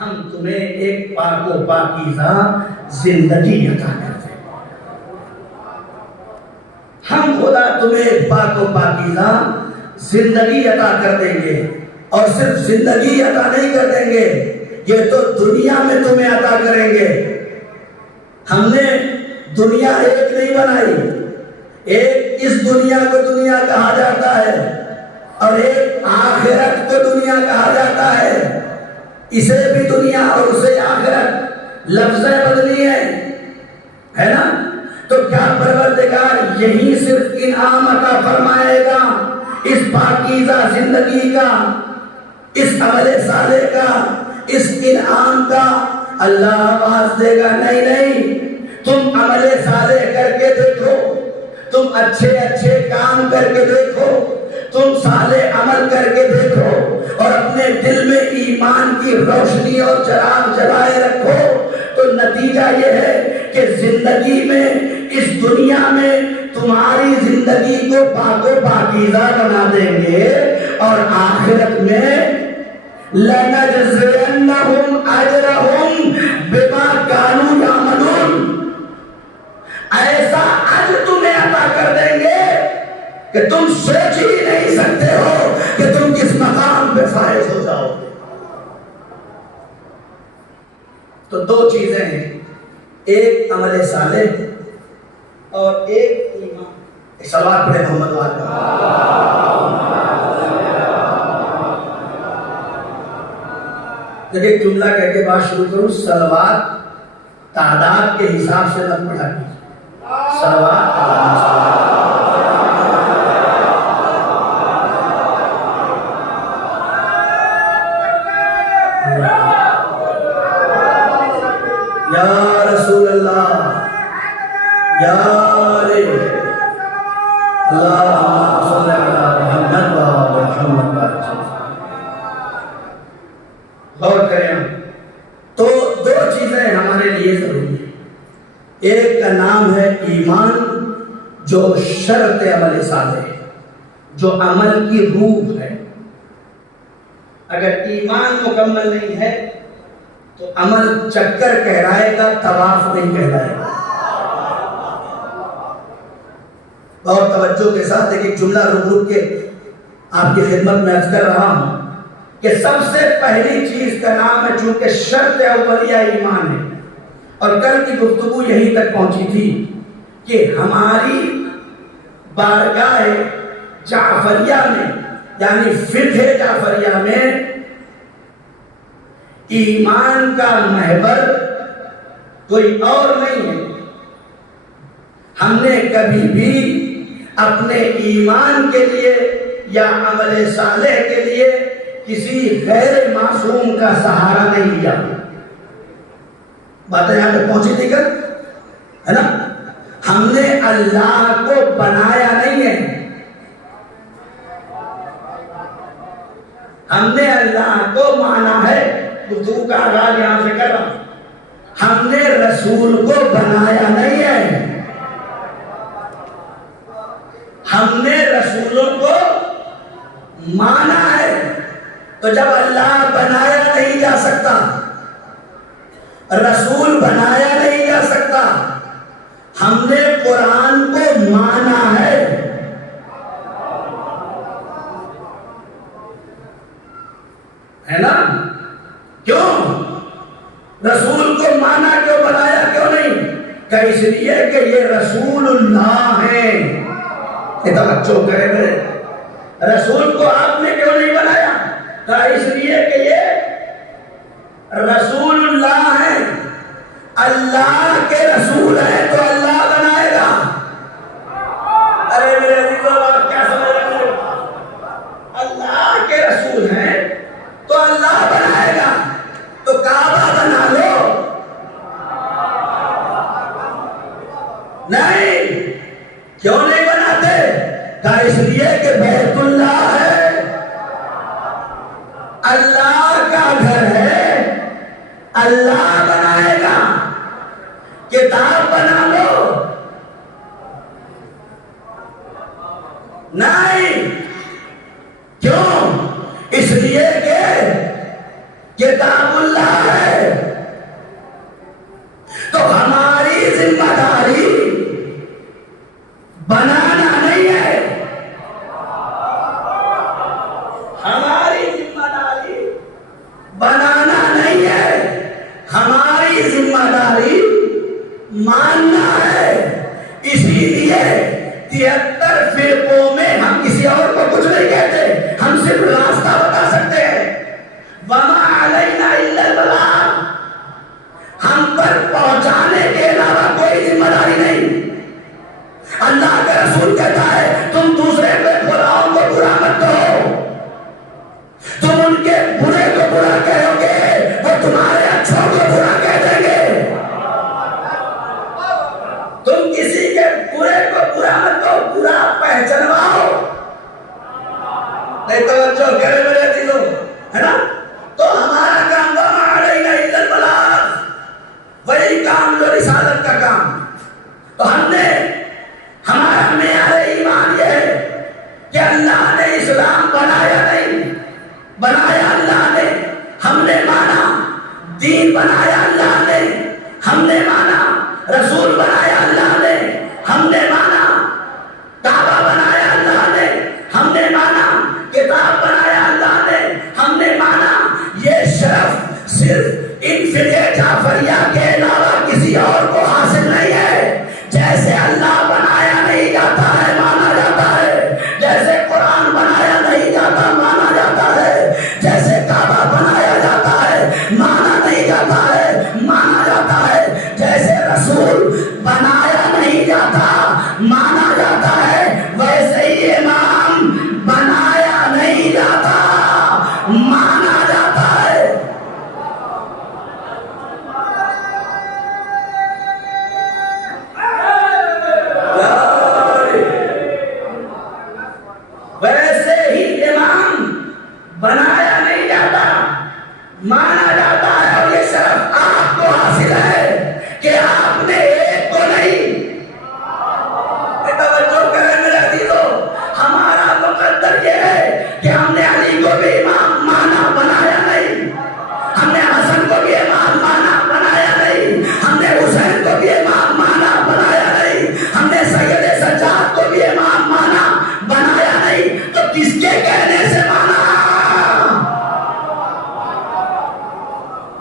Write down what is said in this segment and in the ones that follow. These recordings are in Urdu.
ہم تمہیں ایک پاک و پاکیزہ زندگی عطا کرتے ہیں۔ ہم خدا تمہیں پاک و پاکیزہ زندگی عطا کر دیں گے، اور صرف زندگی عطا نہیں کر دیں گے، یہ تو دنیا میں تمہیں عطا کریں گے۔ ہم نے دنیا ایک نہیں بنائی، ایک اس دنیا کو دنیا کہا جاتا ہے اور ایک آخرت کو دنیا کہا جاتا ہے۔ اسے بھی دنیا اور اسے آخرت لفظیں بدلی ہے نا؟ تو کیا پروردگار یہی صرف انعام عطا فرمائے گا اس پاکیزہ زندگی کا، اس عمل صالح کا، اس انعام کا؟ اللہ آواز دے گا نہیں نہیں، تم عمل صالح کر کے دیکھو، تم اچھے اچھے کام کر کے دیکھو، تم صالح عمل کر کے دیکھو، اور اپنے دل میں ایمان کی روشنی اور چراغ جلائے رکھو، تو نتیجہ یہ ہے کہ زندگی میں، اس دنیا میں تمہاری زندگی کو پاک و پاکیزہ بنا دیں گے، اور آخرت میں لَنَجْزِيَنَّهُمْ أَجْرَهُمْ بِمَا كَانُوا يَعْمَلُونَ، ایسا اجر تمہیں عطا کر دیں گے کہ تم سوچ ہی نہیں سکتے ہو کہ تم کس مقام پہ فائز ہو جاؤ گے۔ تو دو چیزیں ہیں، ایک عمل صالح اور ایک ایمان۔ صلوات پڑھے محمد وآلہ۔ جب ایک جملہ کہہ کے بات شروع کروں، صلوات تعداد کے حساب سے مت پڑھا کیجیے، صلوات یا رسول اللہ، یا علی اللہم صلی علی محمد و محمد وآلہ۔ غور کریں، تو دو چیزیں ہمارے لیے ضروری ہیں۔ ایک کا نام ہے ایمان، جو شرط عمل صالح ہے، جو عمل کی روح ہے۔ اگر ایمان مکمل نہیں ہے تو عمل چکر کہلائے گا، طواف نہیں کہلائے گا۔ بہت توجہ کے ساتھ ایک جملہ رک کے آپ کی خدمت میں عرض کر رہا ہوں کہ سب سے پہلی چیز کا نام ہے، چونکہ شرط اولیہ ایمان ہے، اور کل کی گفتگو یہیں تک پہنچی تھی کہ ہماری بارگاہ جعفریہ میں، یعنی فقہ جعفریہ میں، ایمان کا محور کوئی اور نہیں ہے۔ ہم نے کبھی بھی اپنے ایمان کے لیے یا عمل صالح کے لیے کسی غیر معصوم کا سہارا نہیں لیا۔ باتیں یہاں تک پہنچی تھی کل، ہے نا؟ ہم نے اللہ کو بنایا نہیں ہے، ہم نے اللہ کو مانا ہے۔ گفتگو کا آغاز یہاں سے کر رہا ہوں، ہم نے رسول کو بنایا نہیں ہے، ہم نے رسولوں کو مانا ہے۔ تو جب اللہ بنایا نہیں جا سکتا، رسول بنایا نہیں جا سکتا، ہم نے قرآن کو مانا ہے۔ ہے نا؟ کیوں رسول کو مانا، کیوں بنایا کیوں نہیں؟ کہ اس لیے کہ یہ رسول اللہ ہیں۔ توجہ کرے میرے، رسول کو آپ نے کیوں نہیں بنایا؟ کہ اس لیے کہ یہ رسول اللہ ہیں، اللہ کے رسول ہیں تو اللہ بنائے گا۔ ارے میرے عزیزو، آپ کیا سمجھ رہے ہو؟ اللہ کے رسول ہیں تو اللہ بنائے گا۔ تو کعبہ بنا لو، نہیں، کیوں نہیں بناتے؟ کہ اس لیے کہ بیت اللہ ہے، اللہ کا گھر ہے، اللہ بنائے گا۔ کتاب بنا لو، نہیں، کیوں؟ اس لیے کہ کتاب اللہ ہے، اسی لیے 73 فرقوں میں ہم کسی اور کو کچھ نہیں کہتے، ہم صرف راستہ بتا سکتے ہیں۔ وما علینا الا البلاغ، ہم پر پہنچانے کے علاوہ کوئی ذمہ داری نہیں۔ اللہ کا رسول کہتا ہے تم دوسرے کے براؤں کو برا مت کہو، تم ان کے برے کو برا کہو گے وہ تمہارے اچھوں کو برا کہہ دیں گے۔ تم کسی کے برے کو برا مت کہو، برا پہچنواؤ۔ نہیں توجہ کرے میرے دلوں، ہے نا؟ تو ہمارا کام وما علینا الا البلاغ، وہی کام جو رسالت کا کام۔ تو ہم نے ہمارا معیار ایمان یہ ہے کہ اللہ نے اسلام بنایا نہیں، بنایا اللہ نے، ہم نے مانا۔ دین بنایا اللہ نے، ہم نے مانا۔ رسول بنایا اللہ نے، ہم نے مانا۔ کعبہ بنایا اللہ نے، ہم نے مانا۔ کتاب بنایا اللہ نے، ہم نے مانا۔ یہ شرف صرف انفرے جعفریہ کے علاوہ کسی اور کو حاصل نہیں ہے۔ جیسے اللہ بنایا نہیں جاتا ہے مانا جاتا ہے، جیسے قرآن بنایا نہیں جاتا مانا جاتا ہے، جیسے کعبہ بنایا جاتا ہے مانا نہیں جاتا ہے، مانا جاتا ہے، جیسے رسول بنایا نہیں جاتا مانا جاتا ہے، ویسے ہی امام بنایا نہیں جاتا مانا جاتا ہے۔ ویسے ہی امام بنایا نہیں جاتا مانا جاتا ہے، اور یہ شرف آپ کو حاصل ہے کہ آپ نے ایک کو نہیں۔ توجہ کریں میرے عزیزو، ہمارا مقدر یہ ہے کہ ہم نے علی کو بھی امام مانا، بنایا نہیں۔ ہم نے حسن کو بھی امام مانا، بنایا نہیں۔ ہم نے حسین کو بھی امام مانا، بنایا نہیں۔ ہم نے سید سجاد کو بھی امام مانا، بنایا نہیں۔ تو کس کے کہنے سے مانا؟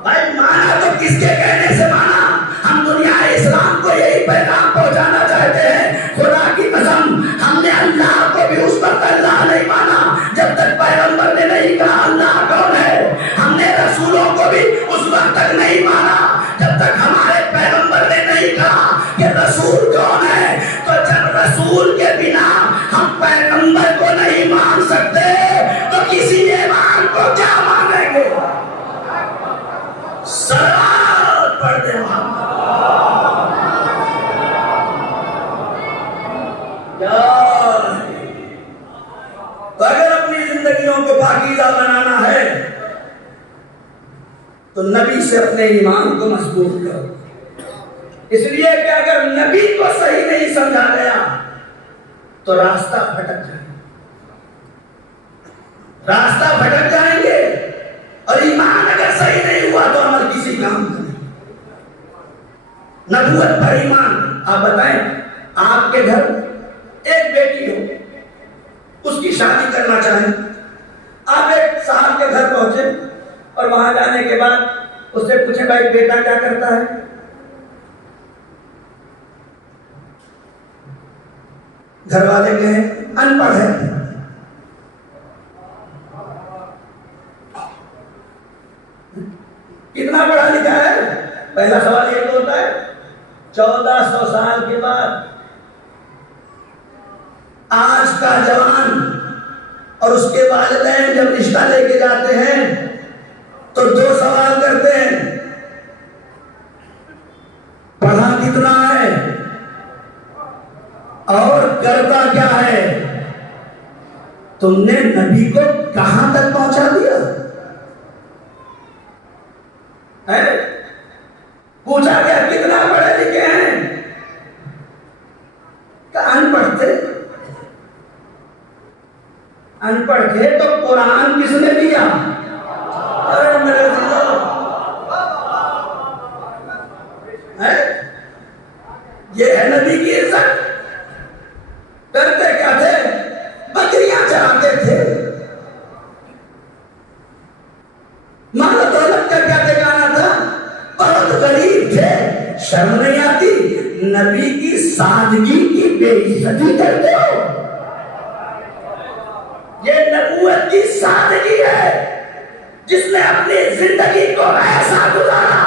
بھائی مانا تو کس کے کہنے سے مانا؟ ہم دنیا اسلام کو یہی پیغام پہنچانا چاہتے ہیں، خدا کی قسم ہم نے اللہ کو بھی اس وقت اللہ نہیں مانا جب تک پیغمبر نے نہیں کہا اللہ کون ہے۔ ہم نے رسولوں کو بھی اس وقت تک نہیں مانا جب تک ہمارے پیغمبر نے نہیں کہا کہ رسول کون ہے۔ تو جب رسول کے بنا ہم پیغمبر کو نہیں مان سکتے تو کسی امام کو کیا مانیں گے؟ صلوات پڑھ دے محمد۔ تو اگر اپنی زندگیوں کو پاکیزہ بنانا ہے تو نبی سے اپنے ایمان کو مضبوط کرو، اس لیے کہ اگر نبی کو صحیح نہیں سمجھا گیا تو راستہ بھٹک جائیں گے، راستہ بھٹک جائیں گے، اور ایمان اگر صحیح نہیں ہوا تو عمل کسی کام کا نہیں۔ نبوت پر ایمان۔ آپ بتائیں آپ کے گھر ایک بیٹی ہو، اس کی شادی کرنا چاہیں، آپ ایک صاحب کے گھر پہنچے اور وہاں جانے کے بعد اس سے پوچھیں بھائی بیٹا کیا کرتا ہے؟ گھر والے کہیں ان پڑھ ہے۔ کتنا پڑھا لکھا ہے؟ پہلا سوال یہ تو ہوتا ہے۔ 1400 سال کے بعد آج کا جوان اور اس کے والدین جب رشتہ لے کے جاتے ہیں تو 2 سوال کرتے ہیں، پڑھا کتنا ہے اور کرتا کیا ہے؟ تم نے نبی کو کہاں تک پہنچا دیا ہے؟ پوچھا گیا کتنا پڑھے لکھے ہیں؟ کہ ان پڑھ تھے۔ ان پڑھ تھے تو قرآن کس نے دیا؟ ارے میرے دلو، یہ ہے نبی کی عزت۔ کرتے کیا تھے؟ بکریاں چراتے تھے، مال دولت کا کیا ٹھکانا تھا؟ بہت غریب تھے، شرم نہیں آتی؟ نبی کی ساری سادگی کی بے عزتی کرتے ہو؟ یہ نبوت کی سادگی ہے جس نے اپنی زندگی کو ایسا گزارا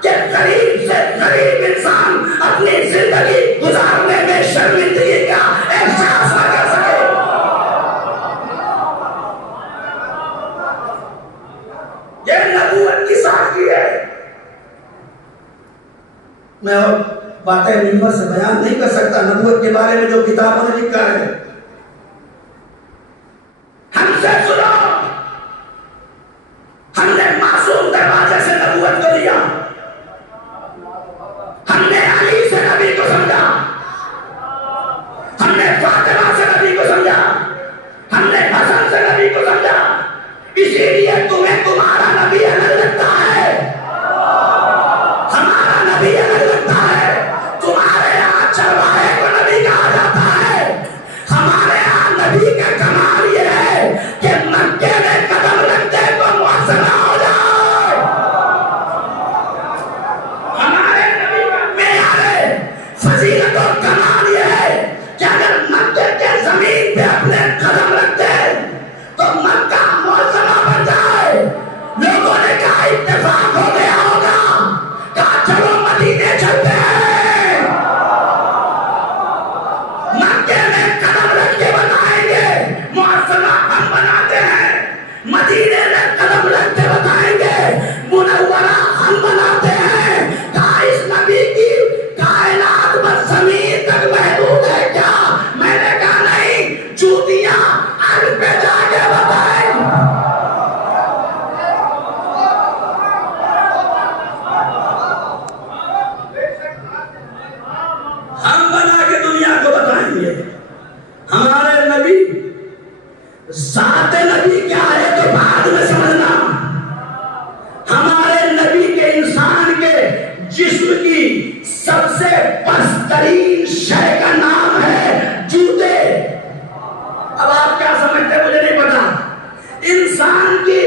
کہ غریب سے غریب انسان اپنی زندگی گزارنے میں شرمندگی کا احساس نہ کر سکے۔ یہ نبوت کی سادگی ہے۔ میں اور باتیں ممبر سے بیان نہیں کر سکتا نبوت کے بارے میں جو کتابوں نے لکھا ہے۔ ہم سے سنو، ہم نے معصوم دروازے سے نبوت کو لیا، ہم نے علی سے نبی کو سمجھا، ہم نے فاطمہ سے نبی کو سمجھا، ہم نے حسن سے نبی کو سمجھا، اسی لیے تمہیں تمہارا نبی الگ لگتا ہے، ہمارا نبی الگ لگتا ہے۔ تمہارے یہاں چرواہے کو نبی کہا جاتا ہے، ہمارے یہاں نبی کا کمال یہ ہے کہ مکے میں قدم رکھتے تو محسنہ ہو جاؤ۔ ہمارے نبی کا معیار فضیلت اور کمال یہ ہے کہ اگر مکے کے زمین پہ اپنے قدم رکھتے تو مکہ محسنہ بن جائے۔ لوگوں نے کہا اتفاق ہو گیا ہوگا، کہا چلو مدینے چلتے ہیں، مکے میں قدم رکھ کے بتائیں گے محسنہ ہم بناتے ہیں، مدینے میں قدم رکھ کے بتائیں گے منورہ ہم بناتے ہیں۔ کہا اس نبی کی کائنات پر زمین تک محدود ہے کیا؟ میں نے کہا نہیں، جوتیاں عرب پہ جا کے بتائیں۔ ہم بنا کے دنیا کو بتائیں گے۔ ہمارے نبی ذات نبی کیا ہے تو بعد میں سمجھنا۔ ہمارے نبی کے انسان کے جسم کی سب سے پست ترین شے کا نام ہے جوتے۔ اب آپ کیا سمجھتے مجھے نہیں پتا۔ انسان کی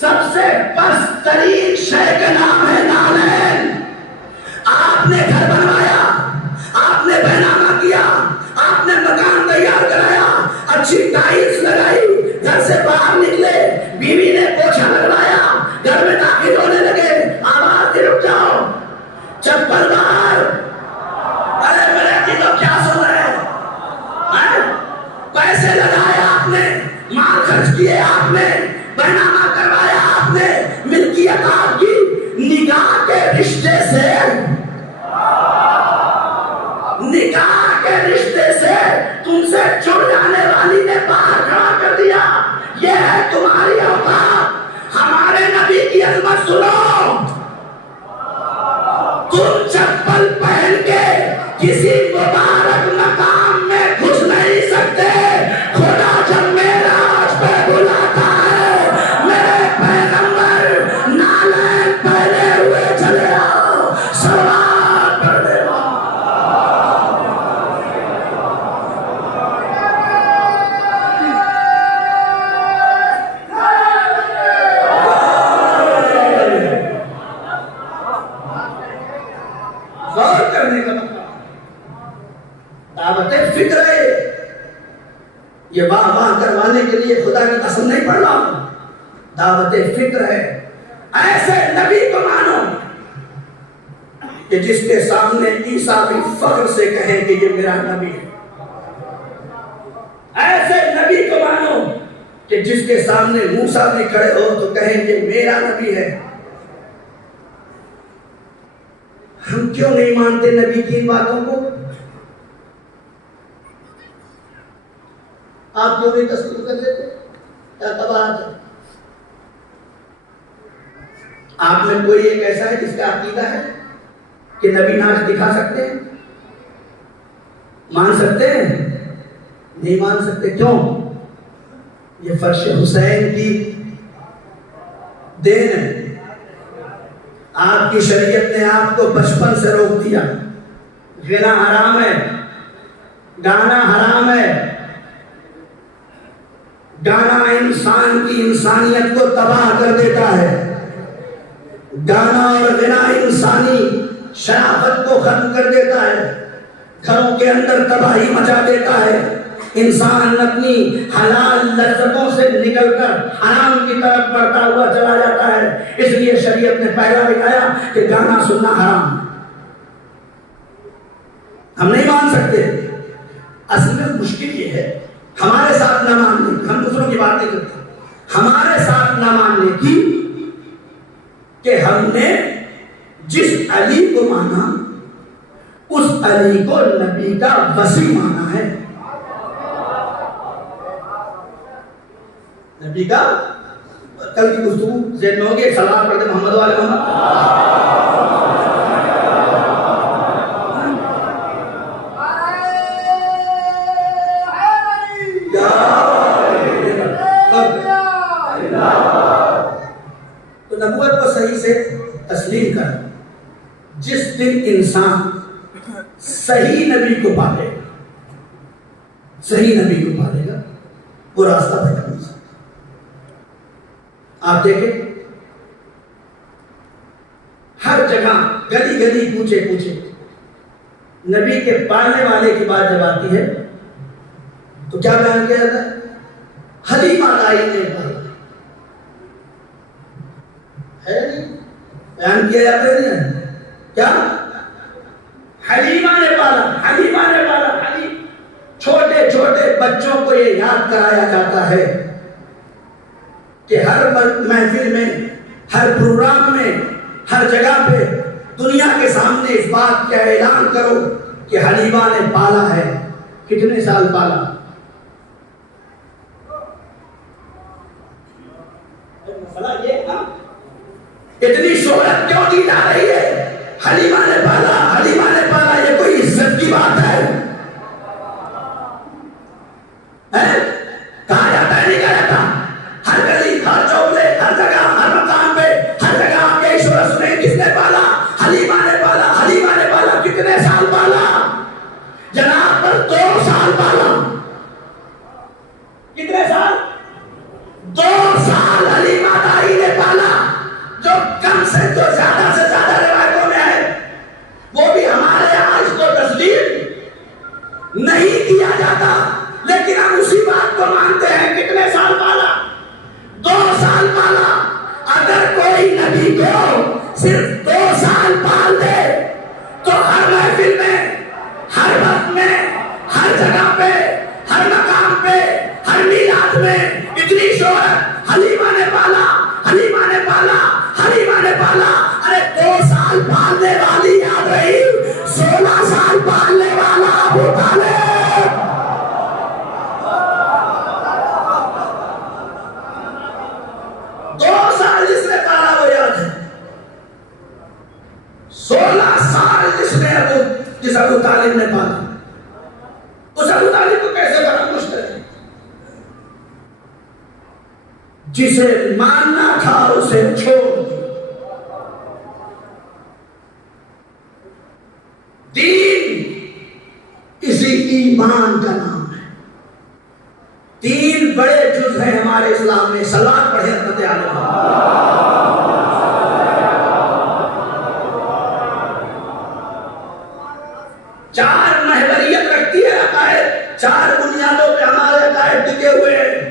سب سے پست ترین شے کا نام ہے نالین۔ آپ نے گھر بنوایا، آپ نے بہنامہ کیا، آپ نے مکان تیار کرایا، اچھی ٹائلس لگائی، گھر سے باہر نکلے، بیوی نے پوچھا لگوایا، گھر میں داخل ہونے لگے، آواز دی رک جاؤ، چپل باہر۔ ارے میرے دلوں کیا سن رہے ہیں؟ پیسے لگائے آپ نے، مال خرچ کیے آپ نے، بہنامہ کروایا آپ نے، ملکیت آپ کی نکاح کے رشتے سے، نکاح کے رشتے سے تم سے جڑ جانے والی نے باہر کھڑا کر دیا۔ یہ ہے تمہاری اوقات۔ ہمارے نبی کی عظمت سنو۔ تم چپل پہن کے کسی مبارک مقام میں گھس نہیں سکتے۔ خدا جب معراج پہ بلاتا ہے، میرے پیغمبر نالین پہنے ہوئے چلے آؤ، سلوات پڑھ دے۔ غور کرنے کا مطلب دعوت فکر ہے۔ یہ واہ واہ کروانے کے لیے خدا کی قسم نہیں پڑھ رہا ہوں، دعوت فکر ہے۔ ایسے نبی کو مانو کہ جس کے سامنے عیسیٰ بھی فخر سے کہیں کہ یہ میرا نبی ہے۔ ایسے نبی کو مانو کہ جس کے سامنے موسیٰ بھی کھڑے ہو تو کہیں کہ میرا نبی ہے۔ ہم کیوں نہیں مانتے نبی کی ان باتوں کو؟ آپ کیوں نہیں تصدیق کر لیتے؟ کیا تباہ ہے؟ آپ میں کوئی ایک ایسا ہے جس کا عقیدہ ہے کہ نبی ناچ دکھا سکتے ہیں؟ مان سکتے ہیں؟ نہیں مان سکتے۔ کیوں؟ یہ فرش حسین کی دین ہے۔ آپ کی شریعت نے آپ کو بچپن سے روک دیا۔ غنا حرام ہے، گانا حرام ہے۔ گانا انسان کی انسانیت کو تباہ کر دیتا ہے۔ گانا اور غنا انسانی شرافت کو ختم کر دیتا ہے۔ گھروں کے اندر تباہی مچا دیتا ہے. انسان اپنی حلال لذتوں سے نکل کر حرام کی طرف بڑھتا ہوا چلا جاتا ہے. اس لیے شریعت نے پہلا دکھایا کہ گانا سننا حرام. ہم نہیں مان سکتے. اصل میں مشکل یہ ہے ہمارے ساتھ نہ ماننے کی. ہم دوسروں کی بات نہیں کرتے. ہمارے ساتھ نہ ماننے کی کہ ہم نے جس علی کو مانا اس علی کو نبی کا وصی مانا ہے. نبی کا کل کی گفتگو ذہن میں ہوگی. سلام پڑھتے محمد والے محمد. تو نبوت کو صحیح سے تسلیم کر. جس دن انسان صحیح نبی کو پالے گا, صحیح نبی کو پالے گا, وہ راستہ بھٹک نہیں سکتا. آپ دیکھیں ہر جگہ گلی گلی کوچے کوچے نبی کے پالنے والے کی بات جب آتی ہے تو کیا بیان کیا جاتا ہے؟ حلیمہ لائی نے پالا ہے. بیان کیا جاتا ہے نہیں کیا؟ حلیمہ نے پالا, حلیمہ نے پالا. حلیم چھوٹے چھوٹے بچوں کو یہ یاد کرایا جاتا ہے کہ ہر محفل میں, ہر پروگرام میں, ہر جگہ پہ دنیا کے سامنے اس بات کا اعلان کرو کہ حلیمہ نے پالا ہے. کتنے سال پالا؟ مسئلہ یہ نا اتنی شہرت کیوں دی جا رہی ہے؟ حلیمہ نے پالا, حلیمہ نے پالا. یہ کوئی عزت کی بات ہے؟ کہا جاتا ہے نہیں کہا جاتا؟ ہر گلی, ہر چوکلے, ہر جگہ, ہر مقام پہ, ہر جگہ آپ یہی شہرت سنیں. کس نے پالا؟ حلیمہ نے پالا, حلیمہ نے پالا. کتنے سال پالا جناب پر؟ 2 سال پالا. کتنے سال؟ 2 سال حلیمہ دائی نے پالا. جو کم سے جو زیادہ سے زیادہ روایتوں میں ہے وہ بھی ہمارے یہاں اس کو تسلیم نہیں کیا جاتا, لیکن ہم اسی بات کو مانتے ہیں. کتنے سال پالا؟ 2 سال پالا. اگر کوئی نبی کو صرف 2 سال پال دے تو ہر محفل میں, ہر وقت میں, ہر جگہ پہ, ہر مقام پہ, ہر میلاد میں اتنی شہرت حلیمہ نے پالا, حلیمہ نے پالا, حلیمہ نے پالا. ارے 2 سال پالنے والی یاد رہی, 16 سال پالنے والا ابو طالب. جس نے پالا وہ یاد ہے. 16 سال جس ابو طالب نے پالا, اس ابو طالب کو کیسے فراموش کرے؟ جسے ماننا تھا اسے چھوڑ. دین اسی ایمان کا نام ہے. 3 بڑے جز ہیں ہمارے اسلام میں. صلوات پڑھیں رحمت عالم. 4 محوریت رکھتی ہے عقائد. 4 بنیادوں پہ ہمارے عقائد ٹکے ہوئے ہیں.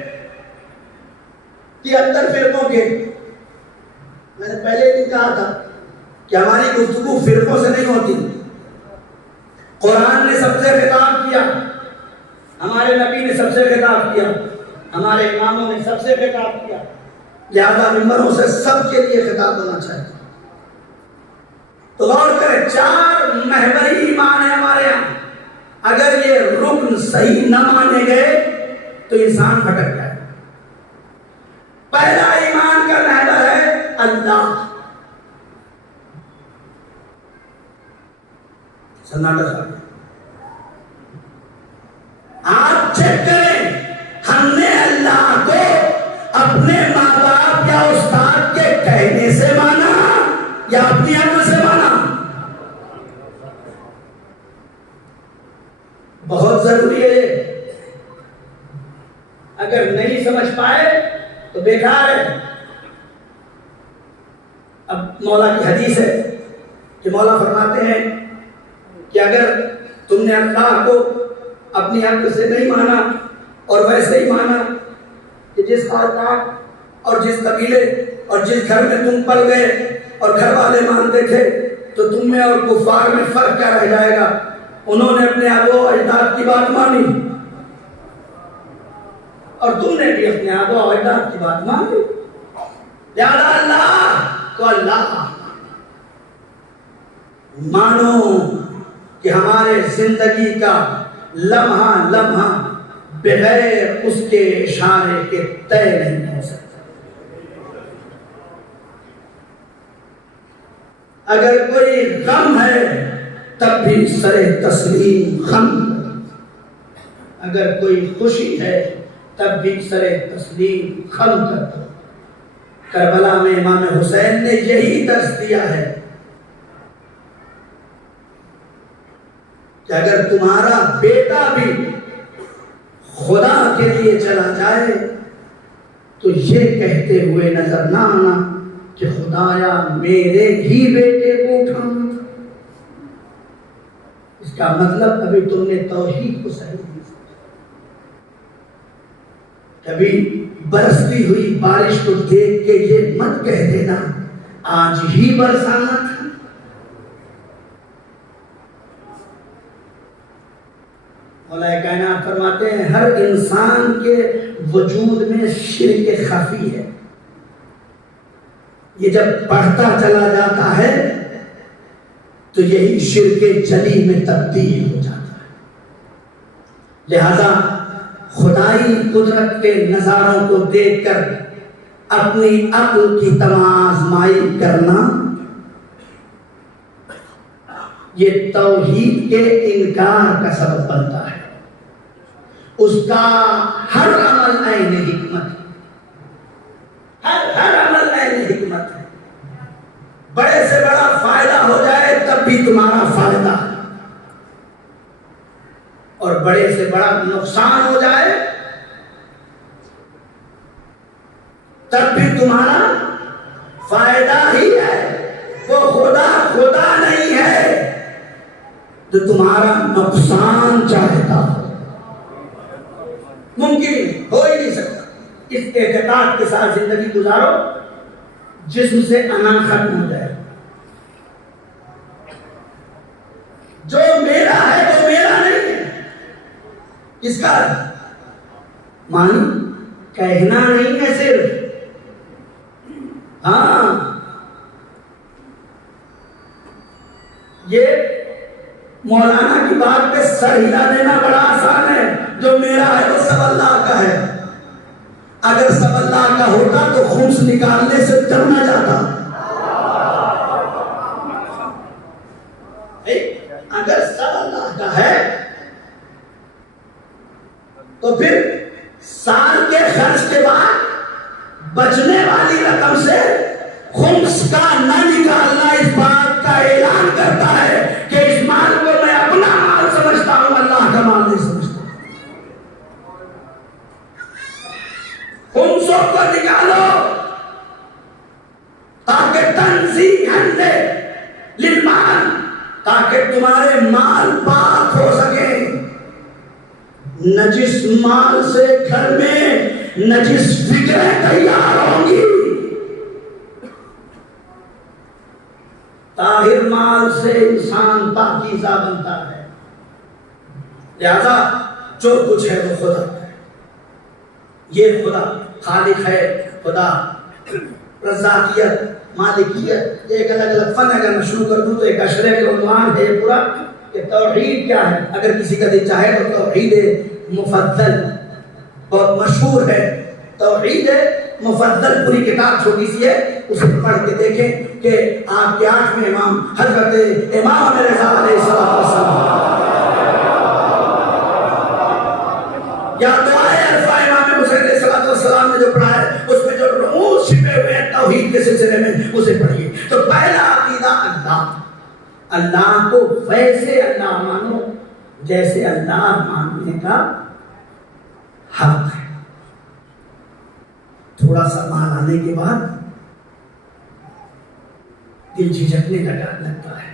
73 فرقوں کے. میں نے پہلے دن کہا تھا کہ ہماری گفتگو فرقوں سے نہیں ہوتی. قرآن نے سب سے خطاب کیا, ہمارے نبی نے سب سے خطاب کیا, ہمارے اماموں نے سب سے خطاب کیا. لہذا ممبروں سے سب کے لیے خطاب ہونا چاہیے. تو غور کریں, 4 محوری ایمان ہے ہمارے یہاں. اگر یہ رکن صحیح نہ مانے گئے تو انسان بھٹک جائے. پہلا ایمان کا محور ہے اللہ. سناٹا صاحب آپ چیک کریں, ہم نے اللہ کو اپنے ماں باپ یا استاد کے کہنے سے مانا یا اپنی عقل سے مانا؟ بہت ضروری ہے. اگر نہیں سمجھ پائے تو بیکار ہے. اب مولا کی حدیث ہے کہ مولا فرماتے ہیں کہ اگر تم نے اللہ کو اپنی عقل سے نہیں مانا اور ویسے ہی مانا کہ جس خاندان اور جس قبیلے اور جس گھر میں تم پل گئے اور گھر والے مانتے تھے تو تم میں اور کفار میں فرق کیا رہ جائے گا؟ انہوں نے اپنے آبا و اجداد کی بات مانی اور تم نے بھی اپنے آبا و اجداد کی بات مانی. لہذا اللہ تو اللہ مانو کہ ہمارے زندگی کا لمحہ لمحہ بغیر اس کے اشارے کے طے نہیں ہو سکتا. اگر کوئی غم ہے تب بھی سر تسلیم خم، اگر کوئی خوشی ہے تب بھی سر تسلیم خم کر دو. کربلا میں امام حسین نے یہی درس دیا ہے کہ اگر تمہارا بیٹا بھی خدا کے لیے چلا جائے تو یہ کہتے ہوئے نظر نہ آنا کہ خدایا میرے ہی بیٹے کو اٹھانا تھا. اس کا مطلب ابھی تم نے توحید کو صحیح نہیں سمجھا. کبھی برستی ہوئی بارش کو دیکھ کے یہ مت کہہ دینا آج ہی برسانا تھا. مولا کائنات فرماتے ہیں ہر انسان کے وجود میں شرک خفی ہے. یہ جب بڑھتا چلا جاتا ہے تو یہی شرک جلی میں تبدیل ہو جاتا ہے. لہذا خدائی قدرت کے نظاروں کو دیکھ کر اپنی عقل کی تمام آزمائی کرنا یہ توحید کے انکار کا سبب بنتا ہے. اس کا ہر عمل عین حکمت ہے. ہر عمل عین حکمت ہے. بڑے سے بڑا فائدہ ہو جائے تب بھی تمہارا فائدہ ہے اور بڑے سے بڑا نقصان ہو جائے تب بھی تمہارا فائدہ ہی ہے. وہ خدا نہیں ہے جو تمہارا نقصان چاہتا ہو. ممکن ہو ہی نہیں سکتا. اس اعتقاد کے ساتھ زندگی گزارو جسم سے انا ختم ہو جائے. جو میرا ہے وہ میرا نہیں ہے. اس کا معنی کہنا نہیں ہے صرف. ہاں یہ مولانا کی بات پہ سر ہلا دینا بڑا آسان ہے. جو میرا ہے وہ سب اللہ کا ہے. اگر سب اللہ کا ہوتا تو خمس نکالنے سے ڈر نہ جاتا. اگر سب اللہ کا ہے تو پھر سال کے خرچ کے بعد بچنے والی رقم سے خمس کا نہ نکالنا اس بات کا اعلان کرتا ہے کہ اس مال کو میں اپنا مال سمجھتا ہوں, اللہ کا مال نہیں سمجھتا. خمسوں کو نکالو تاکہ تنزیہاً للمال, تاکہ تمہارے مال پاک ہو سکے. نجس مال سے گھر میں نجس فکریں تیار ہوں گی. طاہر مال سے انسان پاکیزہ بنتا ہے. لہذا جو کچھ ہے وہ خدا ہے. یہ خدا خالق ہے. خدا رزاقیت, مالکیت, ایک الگ الگ فن اگر میں شروع کر دوں تو ایک اشرے کا عنوان ہے یہ پورا کہ توحید کیا ہے. اگر کسی کا دل چاہے تو توحید مفضل بہت مشہور ہے. توحید مفضل پوری کتاب چھوٹی سی ہے, اسے پڑھ کے دیکھیں کہ آپ کے 8ویں امام حضرت امام رضا علیہ السلام یا دعائے عرفہ امام حسین علیہ السلام نے جو پڑھا ہے اس میں جو رموز چھپے ہوئے ہیں توحید کے سلسلے میں اسے پڑھیے. تو پہلا عقیدہ اللہ. اللہ کو ویسے اللہ مانو جیسے اللہ ماننے کا حق ہے. تھوڑا سا مال آنے کے بعد دل جھجکنے لگتا ہے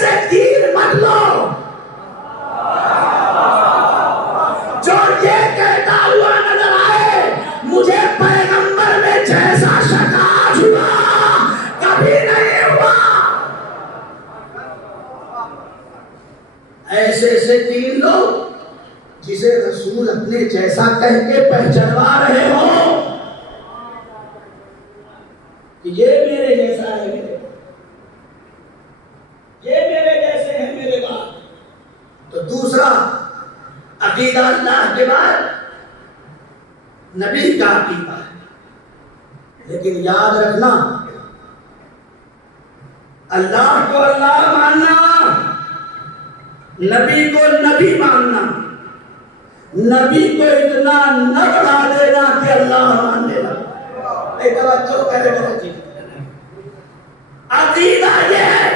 سے تیر مت لو جو یہ کہتا ہوا نظر آئے مجھے پیغمبر میں جیسا شک آج ہوا کبھی نہیں ہوا. ایسے سے تین لوگ جسے رسول اپنے جیسا کہہ کے پہچانوا رہے ہو کہ یہ میرے جیسا ہے, یہ میرے جیسے ہیں میرے بعد. تو دوسرا عقیدہ اللہ کے بعد نبی کا عقیدہ ہے. لیکن یاد رکھنا اللہ کو اللہ ماننا, نبی کو نبی ماننا, نبی کو اتنا نہ بڑھا دینا کہ اللہ مان لینا. عقیدہ یہ ہے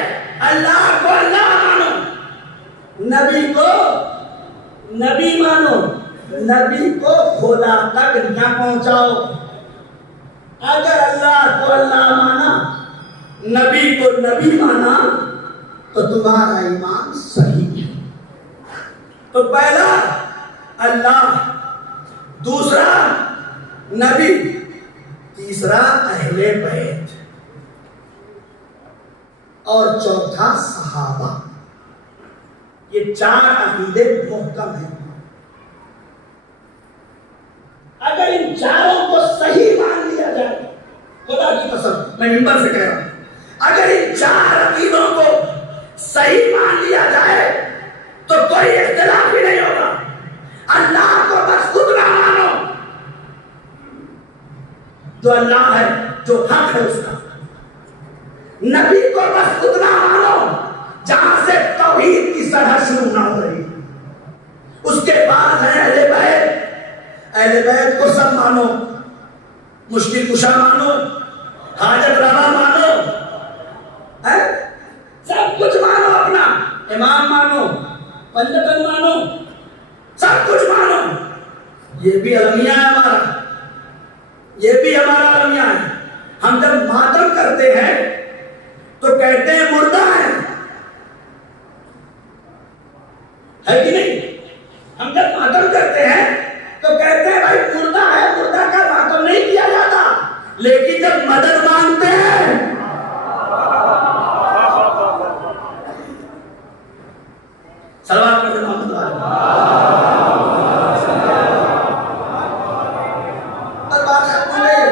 اللہ کو اللہ مانو, نبی کو نبی مانو, نبی کو خدا تک نہ پہنچاؤ. اگر اللہ کو اللہ مانا, نبی کو نبی مانا تو تمہارا ایمان صحیح ہے. تو پہلا اللہ, دوسرا نبی, تیسرا اہل بیت اور چوتھا صحابہ. یہ چار عقیدے محکم ہیں. اگر ان چاروں کو صحیح مان لیا جائے, خدا کی قسم میں منبر سے کہہ رہا ہوں, اگر ان چار عقیدوں کو صحیح مان لیا جائے تو کوئی اختلاف ہی نہیں ہوگا. اللہ کو بس اتنا مانو جو اللہ ہے, جو حق ہے اس کا. نبی کو بس اتنا مانو جہاں سے توحید کی سرحد شروع نہ ہو رہی. اس کے بعد ہے اہل بیت. اہل بیت کو سب مانو, مشکل کشا مانو, حاجت روا مانو, سب کچھ مانو. اپنا امام مانو, پنجتن مانو, سب کچھ مانو. یہ بھی المیہ ہے ہمارا, یہ بھی ہمارا المیہ ہے. ہم جب ماتم کرتے ہیں تو کہتے ہیں مردہ ہے کہ نہیں؟ ہم جب ماتم کرتے ہیں تو کہتے ہیں بھائی مردہ ہے, مردہ کا ماتم نہیں کیا جاتا. لیکن جب مدد مانگتے ہیں سلوات پڑھیں محمد بات ختم ہو گئی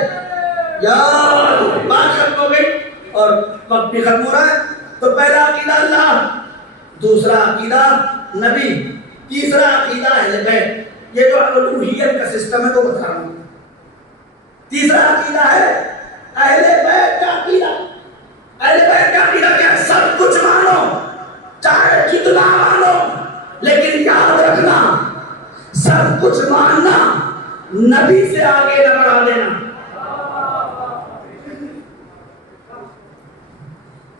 یار, بات ختم ہو گئی اور وقت بھی ختم ہو رہا ہے. تو پہلا عقیدہ اللہ, دوسرا عقیدہ نبی, تیسرا عقیدہ اہل بیت. یہ جو الوہیت کا سسٹم ہے وہ بتا رہا ہوں. تیسرا عقیدہ ہے اہل بیت کا عقیدہ. اہل بیت کا عقیدہ کیا ہے؟ سب کچھ مانو, چاہے کتنا مانو, لیکن یاد رکھنا سب کچھ ماننا نبی سے آگے نہ بڑھا دینا.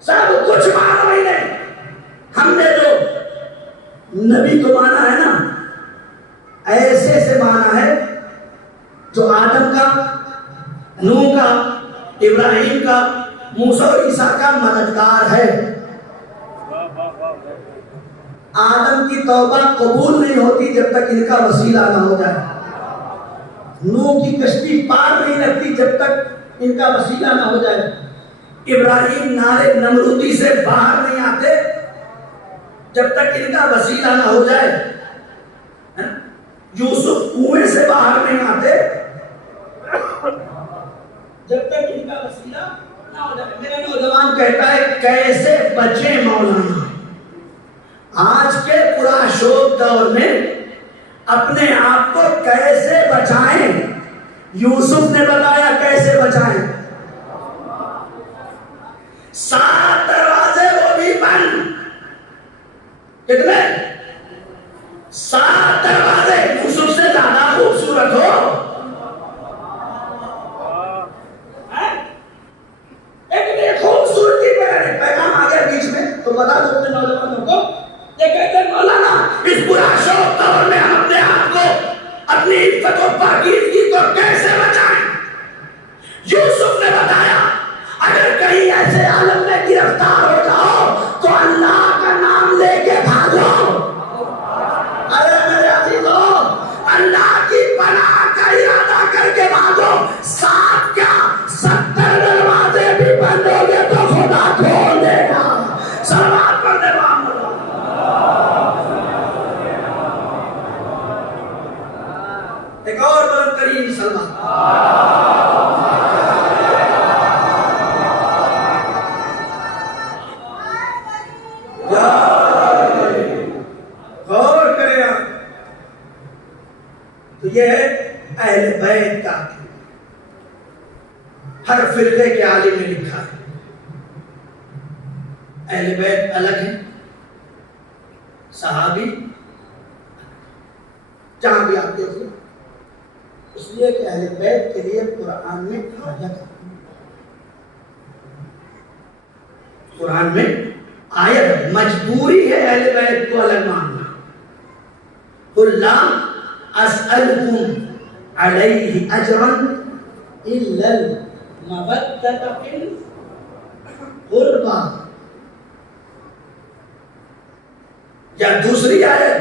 سب کچھ مانو ہی نہیں. ہم نے جو نبی کو مانا ہے نا, ایسے سے مانا ہے جو آدم کا, نوح کا, ابراہیم کا, موسیٰ اور عیسیٰ کا مددگار ہے. آدم کی توبہ قبول نہیں ہوتی جب تک ان کا وسیلہ نہ ہو جائے. نوح کی کشتی پار نہیں لگتی جب تک ان کا وسیلہ نہ ہو جائے. ابراہیم نارے نمرودی سے باہر نہیں آتے جب تک ان کا وسیلہ نہ ہو جائے. یوسف کنویں سے باہر نہیں آتے جب تک ان کا وسیلہ نہ ہو جائے. میرا نوجوان کہتا ہے کیسے بچیں مولانا. آج کے پراشوب دور میں اپنے آپ کو کیسے بچائیں؟ یوسف نے بتایا کیسے بچائیں. 7 دروازے وہ بھی بند. کتنے؟ 7 دروازے. یوسف سے زیادہ خوبصورت ہو اتنی خوبصورتی پہ پیغام آ گیا بیچ میں تو بتا دو اپنے نوجوانوں کو. یہ کہتے ہیں مولانا اس برا شوق دور میں ہم اپنے آپ کو, اپنی عزت و پاکیزگی کو کیسے بچائیں؟ یوسف نے بتایا اگر کہیں ایسے عالم میں گرفتار ہو جاؤ تو اللہ کا غور کریں آپ. تو یہ ہے اہل بیت کا عقیدہ. ہر فرقے کے عالم نے لکھا ہے اہل بیت الگ ہے، صحابی جہاں بھی آپ دیکھیں، اس لیے کہ اہل بیت کے لیے قرآن میں آیت ہے. قرآن میں آیت مجبوری ہے اہل بیت کو الگ ماننا. قُلْ لَا أَسْأَلُكُمْ عَلَيْهِ أَجْرًا إِلَّا الْمَوَدَّةَ فِي الْقُرْبَى. یا دوسری آیت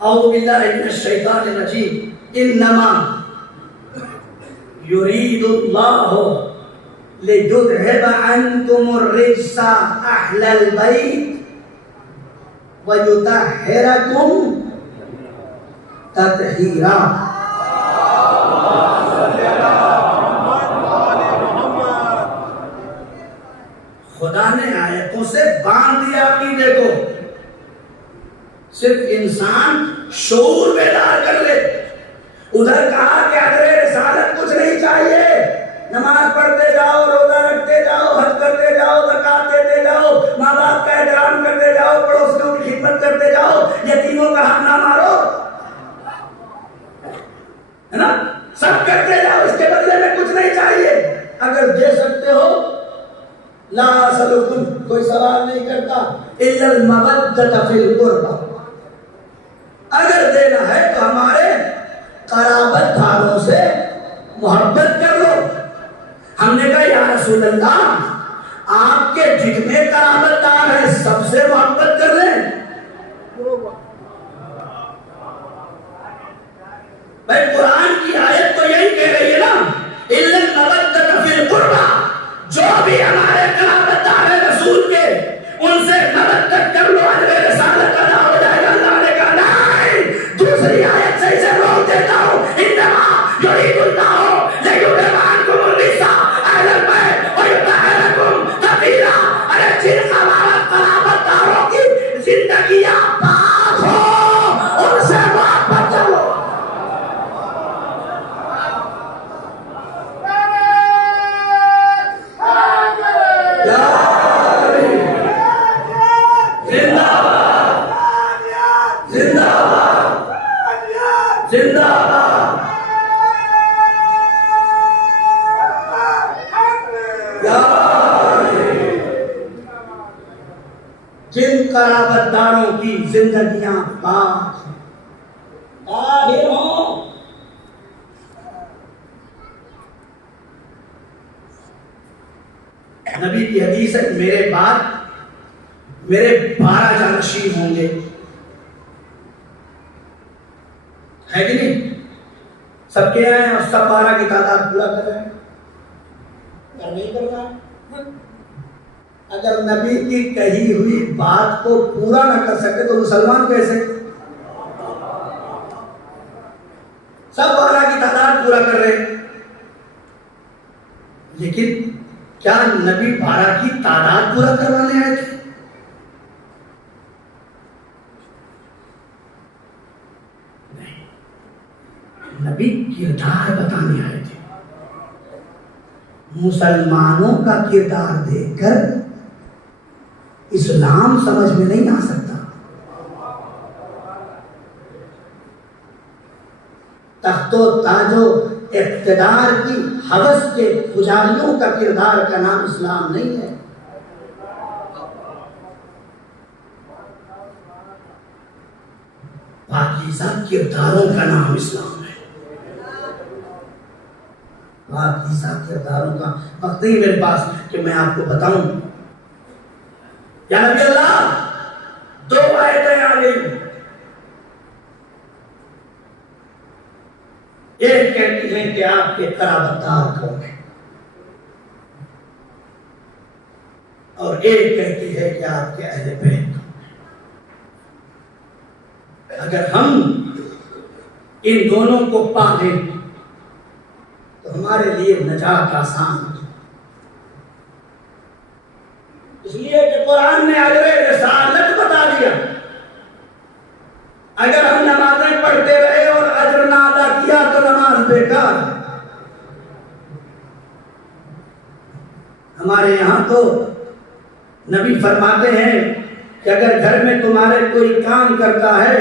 اعوذ باللہ من الشیطان الرجیم انما یرید اللہ لیذہب عنکم الرجس اہل البیت ویطہرکم تطہیرا. خدا نے آیتوں سے باندھ دیا عقیدے کو. صرف انسان شعور بیدار کر لے. ادھر کہا کہ اگر رسالت کچھ نہیں چاہیے، نماز پڑھتے جاؤ، روزہ رکھتے جاؤ، حج کرتے جاؤ، زکات دیتے جاؤ، ماں باپ کا احترام کرتے جاؤ، پڑوسیوں کی خدمت کرتے جاؤ، یتیموں کا حق نہ مارو، ہے نا، سب کرتے جاؤ، اس کے بدلے میں کچھ نہیں چاہیے. اگر دے سکتے ہو لا اسألکم، کوئی سوال نہیں کرتا، الا المودۃ فی القربى. اگر دینا ہے تو ہمارے قرابت داروں سے محبت کر لو. ہم نے کہا یا رسول اللہ آپ کے جتنے قرابت دار ہیں سب سے محبت کر لیں. بھائی قرآن کی آیت تو یہی کہہ رہی ہے نا، الا المودۃ فی القربى. جو بھی ہمارے قرابت دار ہیں رسول کے، ان سے مودت کر لو، اجر رسالت ادا ہو جائے گا. اللہ نے کہا نہیں. دوسری آیت سے اسے روک دیتا ہوں، انما یرید اللہ لیذہب عنکم الرجس اہل البیت ویطہرکم تطہیرا. ارے جن قرابت داروں کی زندگیاں پاک ہو ان سے محبت کرو. جن قرابت داروں کی زندگیاں پاک ہیں، طاہر ہوں. نبی کی حدیث ہے میرے بعد میرے 12 جانشین ہوں گے، ہے کہ نہیں؟ سب کے آئے اور سب 12 کی تعداد پورا کر رہے ہیں، کر نہیں کر رہا. اگر نبی کی کہی ہوئی بات کو پورا نہ کر سکے تو مسلمان کیسے؟ سب 12 کی تعداد پورا کر رہے ہیں، لیکن کیا نبی 12 کی تعداد پورا کروانے آئے تھے؟ نہیں، نبی کردار بتانے آئے تھے. مسلمانوں کا کردار دیکھ کر اسلام سمجھ میں نہیں آ سکتا. تخت و تاج و اقتدار کی ہوس کے پجاریوں کا کردار کا نام اسلام نہیں ہے. پاکیزہ کرداروں کا نام اسلام ہے. پاکیزہ کرداروں کا وقت نہیں میرے پاس کہ میں آپ کو بتاؤں. یا نبی اللہ 2 آیتیں عالم، ایک کہتی ہیں کہ آپ کے قرابت دار کون ہیں، اور ایک کہتی ہے کہ آپ کے اہل بیت کون ہیں. اگر ہم ان دونوں کو پا لیں تو ہمارے لیے نجات آسان. اس لیے کہ قرآن نے اجر رسالت بتا دیا. اگر ہم نمازیں پڑھتے رہے اور اجر نہ ادا کیا تو نماز بیکار. ہمارے یہاں تو نبی فرماتے ہیں کہ اگر گھر میں تمہارے کوئی کام کرتا ہے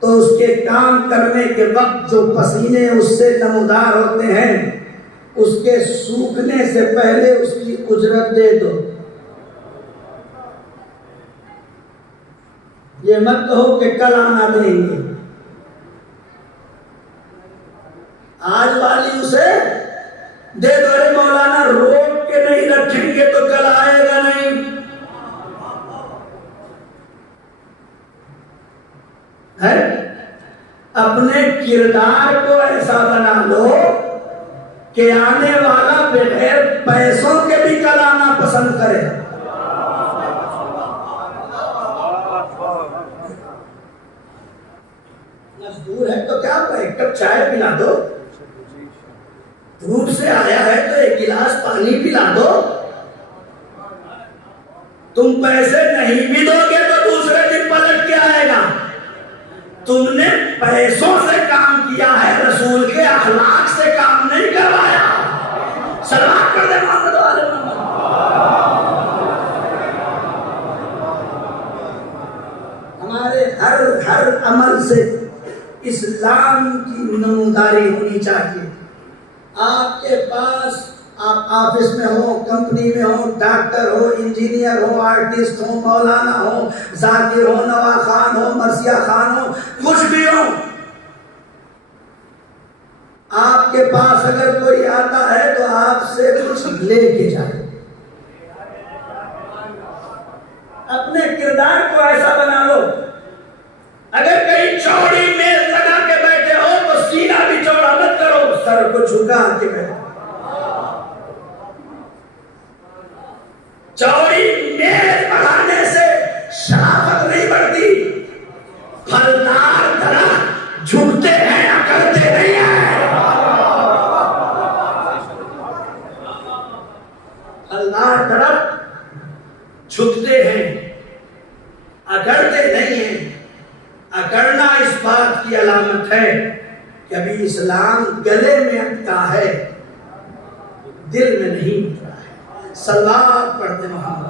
تو اس کے کام کرنے کے وقت جو پسینے اس سے نمودار ہوتے ہیں اس کے سوکھنے سے پہلے اس کی اجرت دے دو. یہ مت کہو کہ کل آنا دیں گے. آج والی اسے دے دو. ارے مولانا روک کے نہیں رکھیں گے تو کل آئے گا نہیں. ہے اپنے کردار کو ایسا بنا لو کہ آنے والا بغیر پیسوں کے بھی کل آنا پسند کرے. مزدور ہے تو کیا ایک کپ چائے پلا دو. دھوپ سے آیا ہے تو ایک گلاس پانی پلا دو. تم پیسے نہیں بھی دو گے تو دوسرے دن پلٹ کے آئے گا. تم نے پیسوں سے کام کیا ہے, رسول کے اخلاق سے کام نہیں کروایا. سلام کر دے محمد والے محمد. ہمارے ہر عمل سے اسلام کی نموداری ہونی چاہیے. آپ کے پاس آپ آفس میں ہو, کمپنی میں ہو, ڈاکٹر ہو, انجینئر ہو, آرٹسٹ ہو, مولانا ہو, ذاکر ہو, نوا خان ہو, مرثیہ خان ہو, کچھ بھی ہو, آپ کے پاس اگر کوئی آتا ہے تو آپ سے کچھ لے کے جائے. اپنے کردار کو ایسا بنا لو. اگر کہیں چوڑی میز لگا کے بیٹھے ہو تو سینہ بھی چوڑا مت کرو, سر کو جھکا کے بیٹھو. چوڑی میز بڑھانے سے شرافت نہیں بڑھتی. پھلدار درخت جھکتے ہیں یا کرتے نہیں ہیں. پھلدار درخت جھکتے ہیں, اکڑتے نہیں ہیں. اکڑنا اس بات کی علامت ہے کہ ابھی اسلام گلے میں اٹکا ہے, دل میں نہیں اترا ہے. صلوات پڑھتے محمد.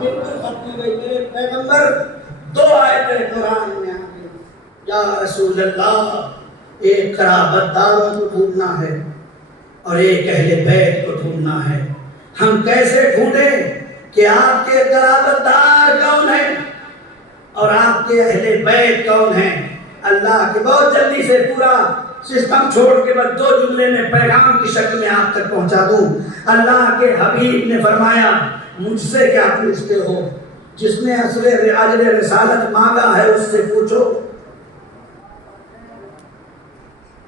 بالکل ختم گئی. میرے پیغمبر 2 آیتیں قرآن میں آ گئی. یا رسول اللہ, ایک قرابت داروں کو ڈھونڈنا ہے اور ایک اہل بیت کو ڈھونڈنا ہے. ہم کیسے ڈھونڈیں کہ آپ کے قرابت دار کون ہیں اور آپ کے اہل بیت کون ہیں؟ اللہ کے بہت جلدی سے پورا سسٹم چھوڑ کے بس 2 جملے میں پیغام کی شکل میں آپ تک پہنچا دوں. اللہ کے حبیب نے فرمایا, مجھ سے کیا پوچھتے ہو؟ جس نے اجر رسالت مانگا ہے اس سے پوچھو.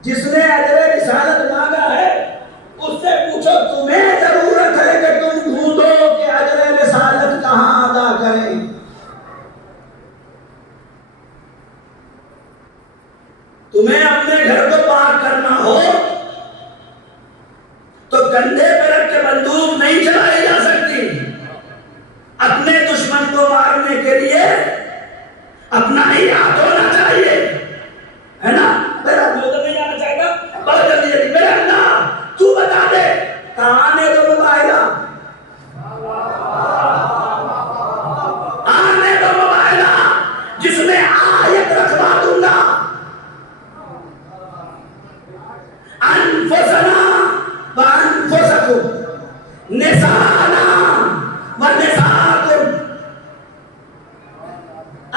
جس نے اجر رسالت مانگا ہے اس سے پوچھو. تمہیں ضرورت ہے کہ تم ڈھونڈو کہ اجر رسالت کہاں ادا کریں. تمہیں اپنے گھر کو پاک کرنا ہو تو کندھے پہ رکھ کے بندوق نہیں چلائی جا سکتی. اپنے دشمن کو مارنے کے لیے اپنا ہی ہاتھ ہونا چاہیے, ہے نا. میرا دودھ نہیں جانا چاہے گا, بہت جلدی جلدی. میرے اللہ تو بتا دے کہاں نے تو موبائل, آنے تو موبائل جس میں آیت رکھوا دوں گا. انفسنا وانفسکم نسانا ونساکم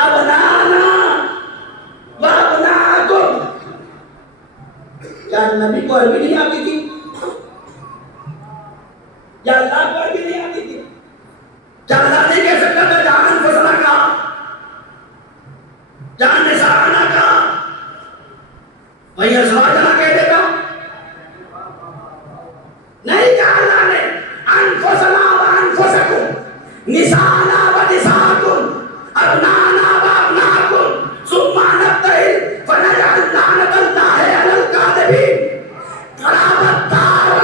ابنانا وابناکم. کیا نبی کو عربی نہیں آتی تھی؟ یا اللہ کو عربی نہیں آتی تھی؟ کیا اللہ نہیں کہہ سکتا تھا جہاں انفسنا کا, جہاں نسانا کا, وہی ازواجنا کہہ دیتا؟ نہیں کہا اللہ نے. انفسنا وانفسکم نسانا ونساکم ابنانا وابناکم ثم نبتہل فنجعل لعنت اللہ علی الکاذبین. قرابت دار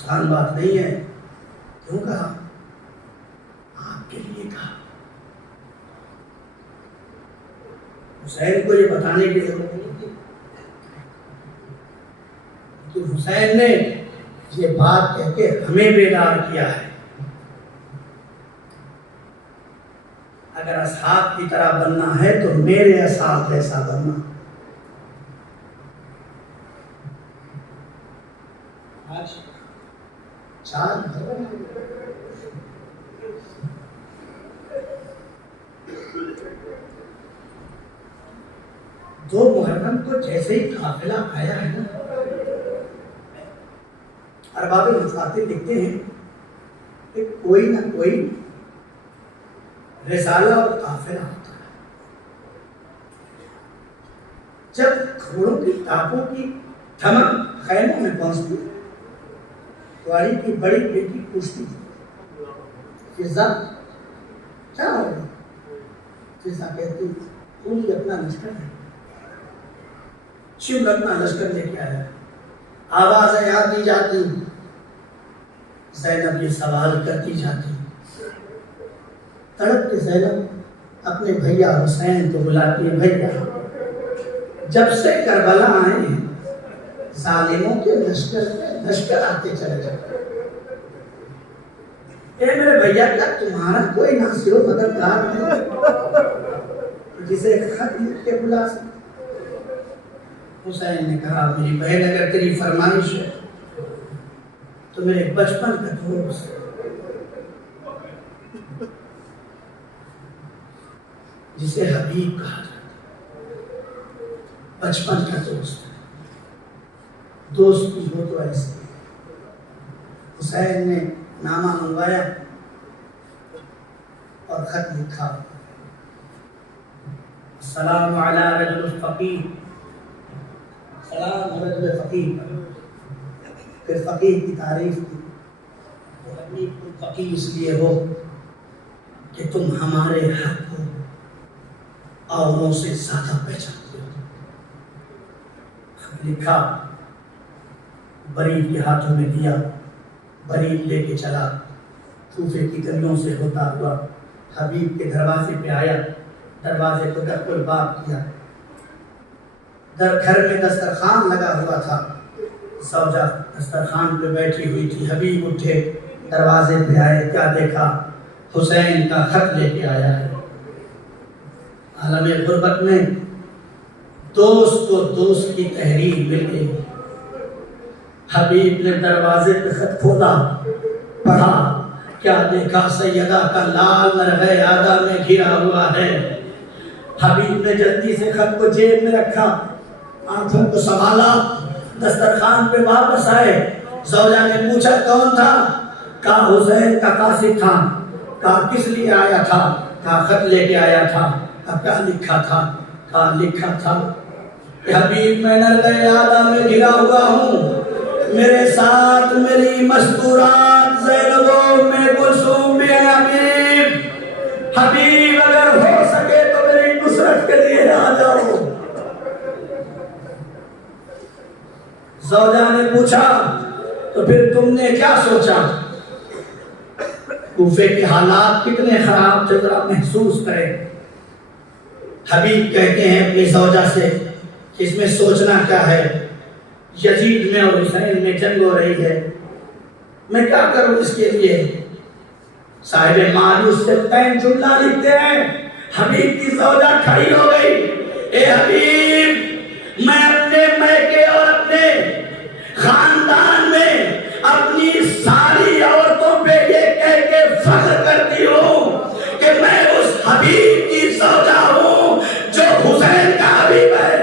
آسان بات نہیں ہے. کیوں کہا؟ آپ کے لیے کہا. حسین کو یہ بتانے کی ضرورت نہیں تھی، لیکن حسین نے یہ بات کہہ کے ہمیں بیدار کیا ہے. اگر اصحاب کی طرح بننا ہے تو میرے اصحاب جیسا بننا. دو محرم کو جیسے ہی قافلہ آیا ہے نا، ارباب مخاطب لکھتے ہیں کہ کوئی نہ کوئی رسالہ اور قافلہ ہوتا ہے. جب گھوڑوں کی ٹاپوں کی دھمک خیموں میں پہنچتی تو علی کی بڑی بیٹی پوچھتی تھی، فضا کیا ہو گیا؟ فضا کہتی پوری اپنا لشکر ہے، شیو اپنا لشکر لے کے آیا. آوازیں آتی جاتی، زینب یہ سوال کرتی جاتی. تڑپ کے زینب اپنے بھیا حسین کو بلاتی ہے، بھیا جب سے کربلا آئے ہیں ظالموں کے لشکر آتے چلے جاتے. اے میرے بھیا، کیا تمہارا کوئی ناصر و مددگار نہیں جسے خط لکھ کے بلا سکتے؟ حسین نے کہا، میری بہن اگر تیری فرمائش ہے تو میرے بچپن کا دوست جسے حبیب کہا جاتا، بچپن کا دوست دوست کی ہو تو ایسے. حسین نے نامہ منگوایا اور خط لکھا، السلام علی رجل الفقیہ، سلام رجل فقیہ. پھر فقیہ کی تعریف کی، تو حبیب کو فقیہ اس لیے ہو کہ تم ہمارے حق کو اوروں سے زیادہ پہچانتے ہو. لکھا، برید کے ہاتھوں میں دیا، برید لے کے چلا، کوفے کی گلیوں سے ہوتا ہوا حبیب کے دروازے پہ آیا. دروازے کو ڈھک کر بات کیا. گھر میں دسترخوان لگا ہوا تھا، زوجہ دسترخوان پہ بیٹھی ہوئی تھی. حبیب اٹھے، دروازے پہ آئے، کیا دیکھا؟ حسین کا خط لے کے آیا ہے. عالم غربت میں دوست کو دوست کی تحریر مل گئی. حبیب نے دروازے پہ خط کھولا، پڑھا، کیا دیکھا؟ سیدہ کا لال مرغِ عادہ میں گھرا ہوا ہے. حبیب نے جلدی سے خط کو جیب میں رکھا، آنکھوں کو سنبھالا، دسترخوان پہ واپس آئے. زوجہ نے پوچھا کون تھا؟ کہا حسین کا قاصد تھا. کہا کس لیے آیا تھا؟ کہا خط لے کے آیا تھا. کہا کیا لکھا تھا؟ کہا لکھا تھا کہ حبیب میں نرغِ عادہ میں گھرا ہوا ہوں، میرے ساتھ میری مستورات زینب میں کلثوم بھی ہے. حبیب اگر ہو سکے تو میری نصرت کے لیے آ جاؤ. زوجہ نے پوچھا تو پھر تم نے کیا سوچا؟ کوفے کے حالات کتنے خراب تھے ذرا محسوس کرے. حبیب کہتے ہیں اپنی زوجہ سے کہ اس میں سوچنا کیا ہے، یزید میں اور حسین میں جنگ ہو رہی ہے، میں کیا کروں اس کے لیے؟ صاحب مانوس سے پین جملہ لکھتے ہیں. حبیب کی زوجہ کھڑی ہو گئی، اے حبیب، میں اپنے میکے اور اپنے خاندان میں اپنی ساری عورتوں پہ یہ کہہ کے فخر کرتی ہوں کہ میں اس حبیب کی زوجہ ہوں جو حسین کا حبیب ہے،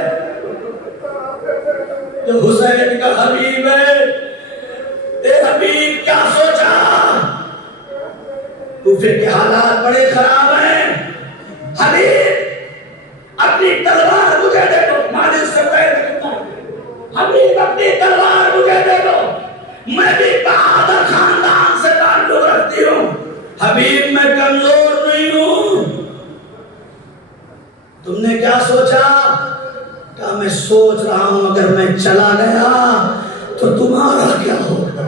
جو حسین کا حبیب ہے. اے حبیب کیا سوچا؟ کوفے کے حالات بڑے خراب ہیں. حبیب اپنی تلوار مجھے دے دو. مالک سے حبیب اپنی تلوار مجھے دے دو، میں بھی بہادر خاندان سے تعلق رکھتی ہوں. حبیب میں کمزور نہیں ہوں. تم نے کیا سوچا؟ کہا میں سوچ رہا ہوں اگر میں چلا گیا تو تمہارا کیا ہوگا.